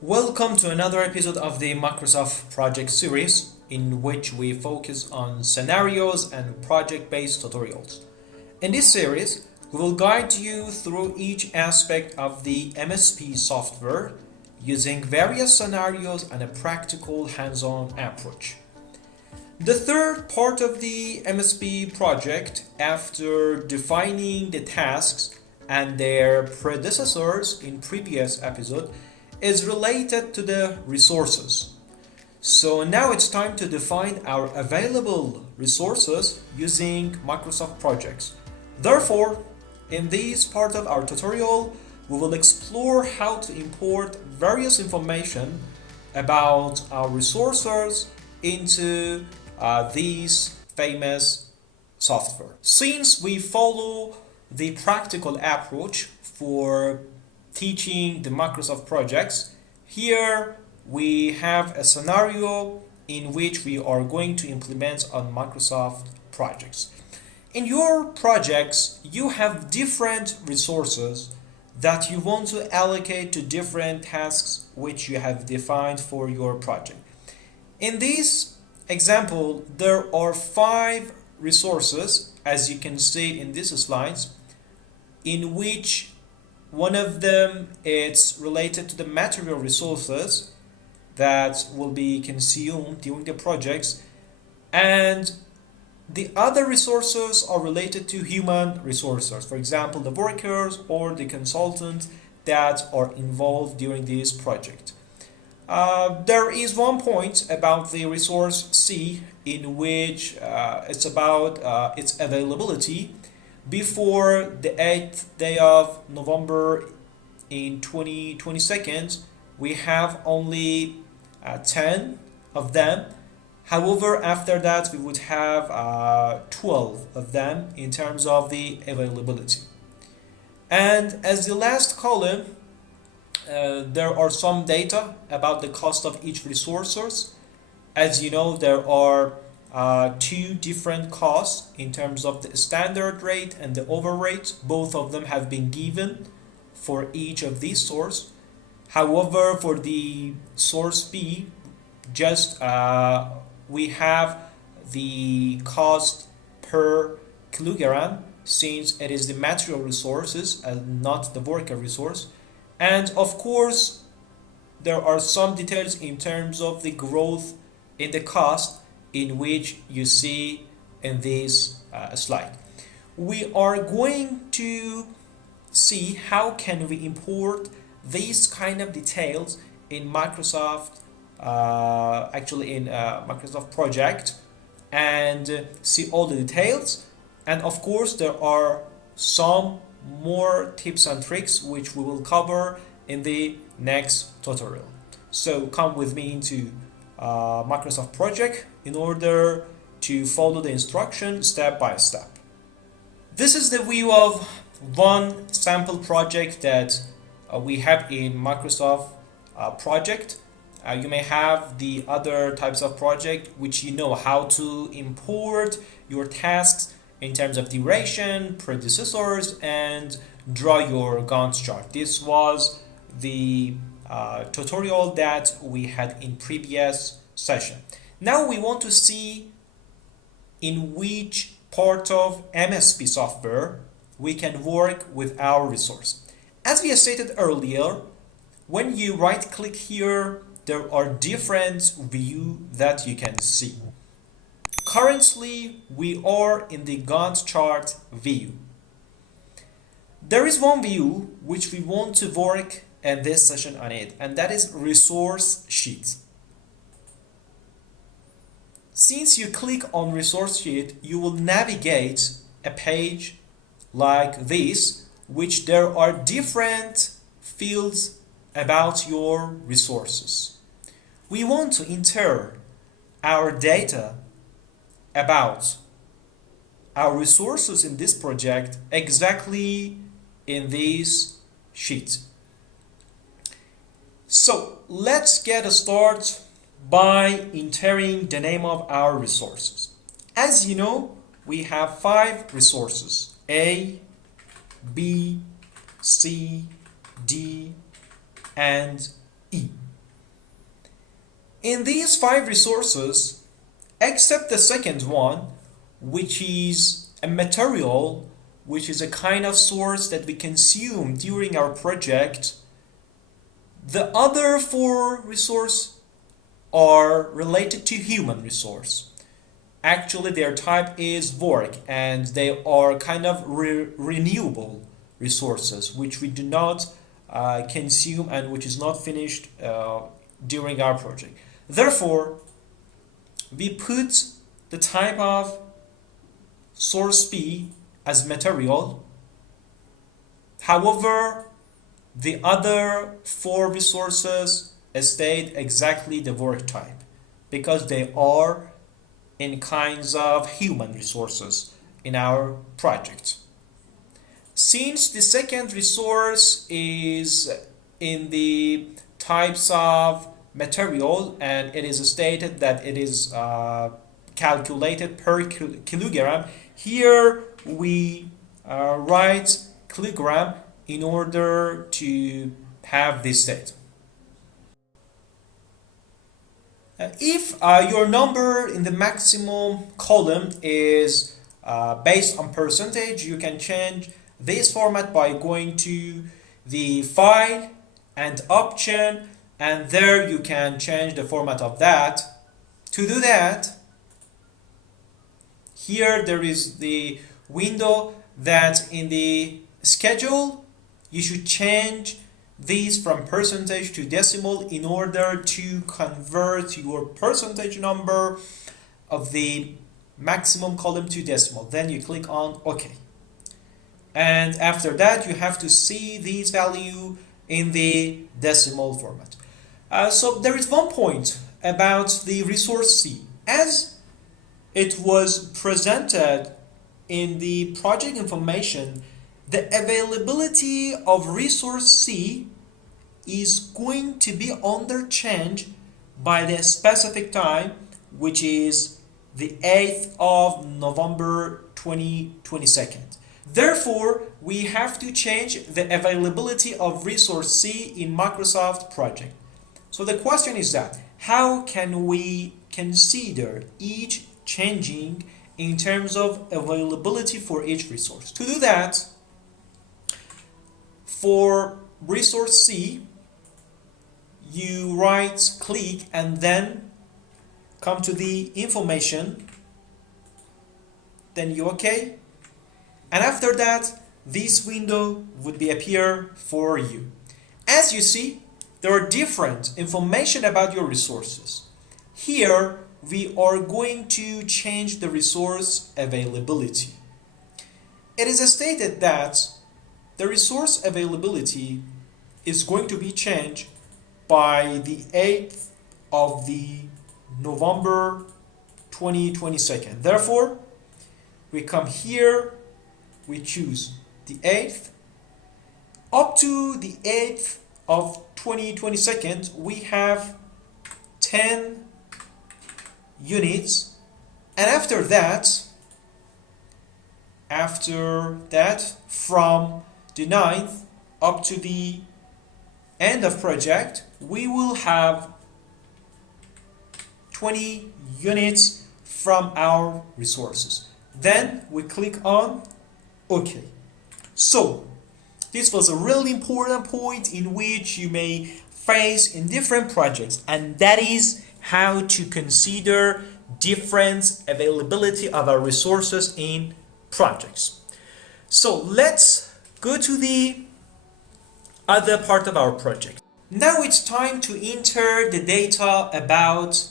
Welcome to another episode of the Microsoft Project series, in which we focus on scenarios and project-based tutorials. In this series, we will guide you through each aspect of the MSP software using various scenarios and a practical hands-on approach. The third part of the MSP project, after defining the tasks and their predecessors in previous episode, is related to the resources. So now it's time to define our available resources using Microsoft projects. Therefore, in this part of our tutorial, we will explore how to import various information about our resources into these famous software. Since we follow the practical approach for teaching the Microsoft projects, here we have a scenario in which we are going to implement on Microsoft projects. In your projects, you have different resources that you want to allocate to different tasks which you have defined for your project. In this example, there are 5 resources, as you can see in these slides, in which one of them is related to the material resources that will be consumed during the projects, and the other resources are related to human resources, for example the workers or the consultants that are involved during this project. There is one point about the resource C in which it's about its availability. Before the 8th day of November in 2022, we have only 10 of them. However, after that, we would have 12 of them in terms of the availability. And as the last column, there are some data about the cost of each resources. As you know, there are 2 different costs in terms of the standard rate and the over rate. Both of them have been given for each of these sources. However, for the source B, just we have the cost per kilogram, since it is the material resources and not the worker resource. And of course, there are some details in terms of the growth in the cost in which you see in this slide. We are going to see how can we import these kind of details in Microsoft, Microsoft project, and see all the details. And of course, there are some more tips and tricks which we will cover in the next tutorial. So come with me into Microsoft project in order to follow the instruction step by step. This is the view of one sample project that we have in Microsoft project. You may have the other types of project which you know how to import your tasks in terms of duration, predecessors, and draw your Gantt chart. This was the tutorial that we had in previous session. Now we want to see in which part of MSP software we can work with our resource. As we stated earlier, when you right click here, there are different views that you can see. Currently, we are in the Gantt chart view. There is one view which we want to work in this session on it, and that is resource sheet. Since you click on resource sheet, you will navigate a page like this, which there are different fields about your resources. We want to enter our data about our resources in this project exactly in this sheet. So let's get a start by entering the name of our resources. As you know, we have 5 resources: A, B, C, D, and E. in these 5 resources, except the second one, which is a material, which is a kind of source that we consume during our project, the other 4 resources are related to human resource. Actually, their type is work, and they are kind of renewable resources, which we do not consume and which is not finished during our project. Therefore, we put the type of source P as material. However, the other 4 resources state exactly the work type because they are in kinds of human resources in our project. Since the second resource is in the types of material and it is stated that it is calculated per kilogram, here we write kilogram in order to have this state. If your number in the maximum column is based on percentage, you can change this format by going to the file and option, and there you can change the format of that. To do that, here there is the window that in the schedule you should change these from percentage to decimal in order to convert your percentage number of the maximum column to decimal. Then you click on OK. And after that, you have to see these value in the decimal format. So there is one point about the resource C. As it was presented in the project information, the availability of resource C is going to be under change by the specific time, which is the 8th of November 2022. Therefore, we have to change the availability of resource C in Microsoft project. So the question is that, how can we consider each changing in terms of availability for each resource? To do that, for resource C, you right click and then come to the information, then you OK, and after that this window would be appear for you. As you see, there are different information about your resources. Here we are going to change the resource availability. It is stated that the resource availability is going to be changed by the 8th of the November 2022. Therefore, we come here, we choose the 8th. Up to the 8th of 2022, we have 10 units. And after that, from the 9th up to the end of project, we will have 20 units from our resources. Then we click on OK. So this was a really important point in which you may face in different projects, and that is how to consider different availability of our resources in projects. So let's go to the other part of our project. Now it's time to enter the data about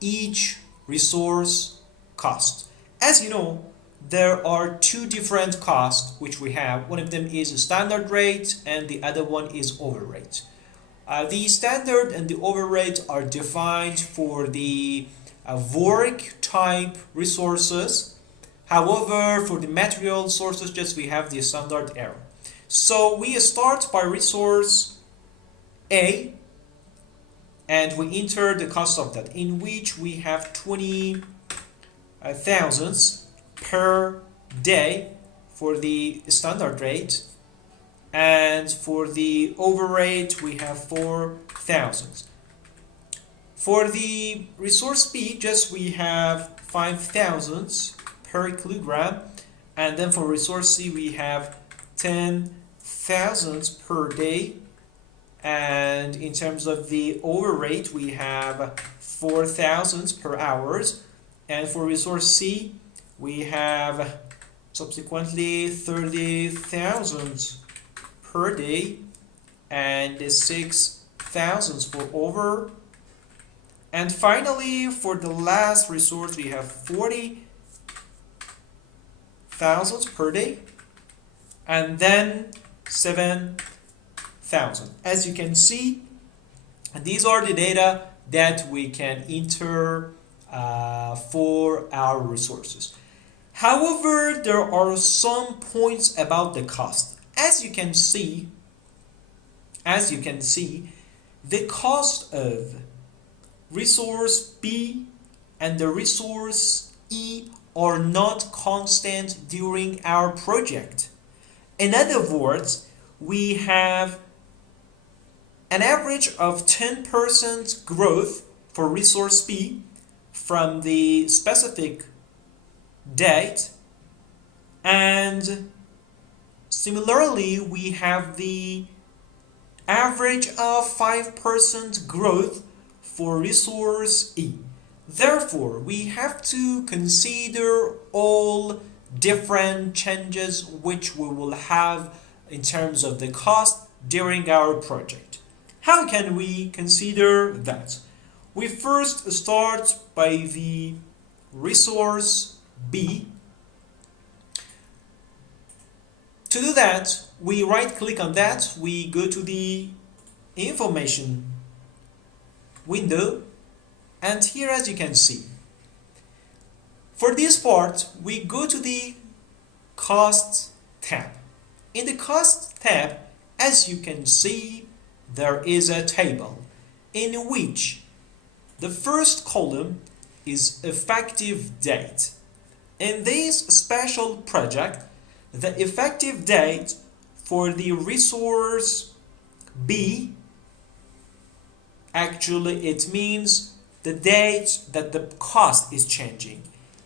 each resource cost. As you know, there are 2 different costs which we have. One of them is a standard rate and the other one is overrate. The standard and the overrate are defined for the work type resources. However, for the material sources, just we have the standard error. So we start by resource A and we enter the cost of that, in which we have 20,000 per day for the standard rate, and for the overrate we have 4,000. For the resource B, just we have 5,000 per kilogram, and then for resource C we have 10,000 per day, and in terms of the overrate we have 4,000 per hours, and for resource C we have subsequently 30,000 per day and 6,000 for over. And finally, for the last resource, we have 40,000 per day and then 7,000. As you can see, these are the data that we can enter for our resources. However, there are some points about the cost. As you can see, the cost of resource B and the resource E are not constant during our project. In other words, we have an average of 10% growth for resource B from the specific date, and similarly we have the average of 5% growth for resource E. Therefore, we have to consider all different changes which we will have in terms of the cost during our project. How can we consider that? We first start by the resource B. To do that, we right click on that, we go to the information window, and here as you can see, for this part we go to the cost tab. In the cost tab, as you can see, there is a table in which the first column is effective date. In this special project, the effective date for the resource B, actually it means the date that the cost is changing,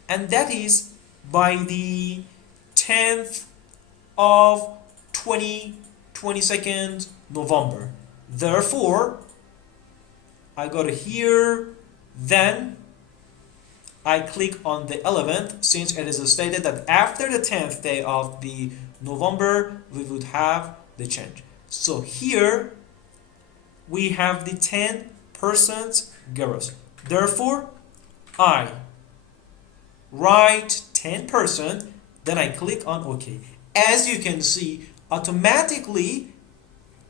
and that is by the 10th of 22nd November. Therefore, I go to here, then I click on the 11th, since it is stated that after the 10th day of the November we would have the change. So here we have the 10% growth. Therefore, I write 10%, then I click on OK. As you can see, automatically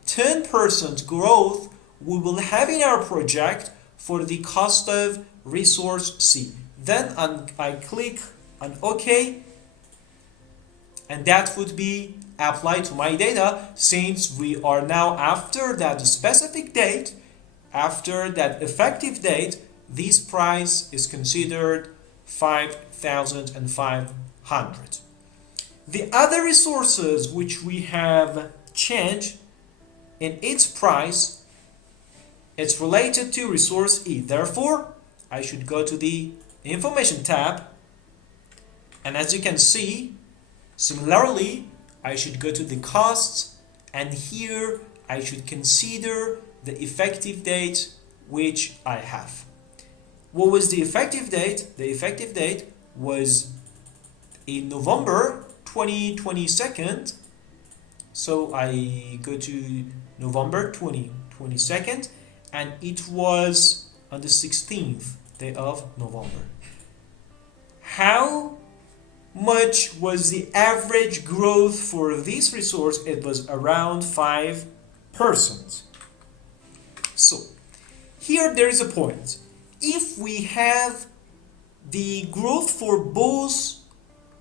10% growth we will have in our project for the cost of resource C. Then I click on OK, and that would be applied to my data, since we are now after that specific date, after that effective date, this price is considered 5,500. The other resources which we have changed in its price, it's related to resource E. Therefore, I should go to the information tab, and as you can see, similarly, I should go to the costs, and here I should consider the effective date which I have. What was the effective date? The effective date was in November 2022. So I go to November 2022, and it was on the 16th day of November. How much was the average growth for this resource? It was around 5%. So here there is a point. If we have the growth for both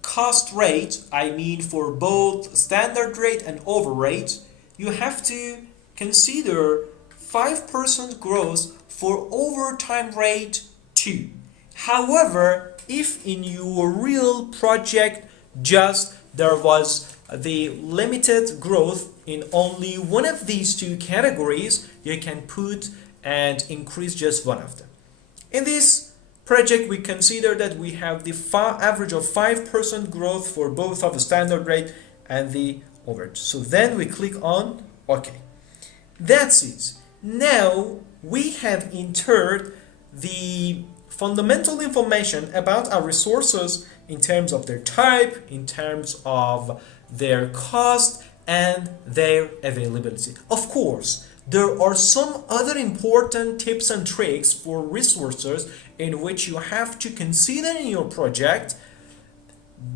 cost rate, I mean for both standard rate and over rate, you have to consider 5% growth for overtime rate too. However, if in your real project just there was the limited growth in only one of these two categories, you can put and increase just one of them. In this project, we consider that we have the average of 5% growth for both of the standard rate and the overage. So then we click on OK. That's it. Now we have entered the fundamental information about our resources in terms of their type, in terms of their cost, and their availability. Of course, there are some other important tips and tricks for resources in which you have to consider in your project,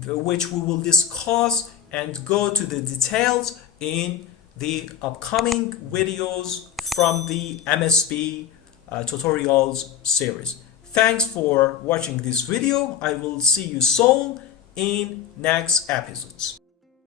which we will discuss and go to the details in the upcoming videos from the MSP tutorials series. Thanks for watching this video. I will see you soon in next episodes.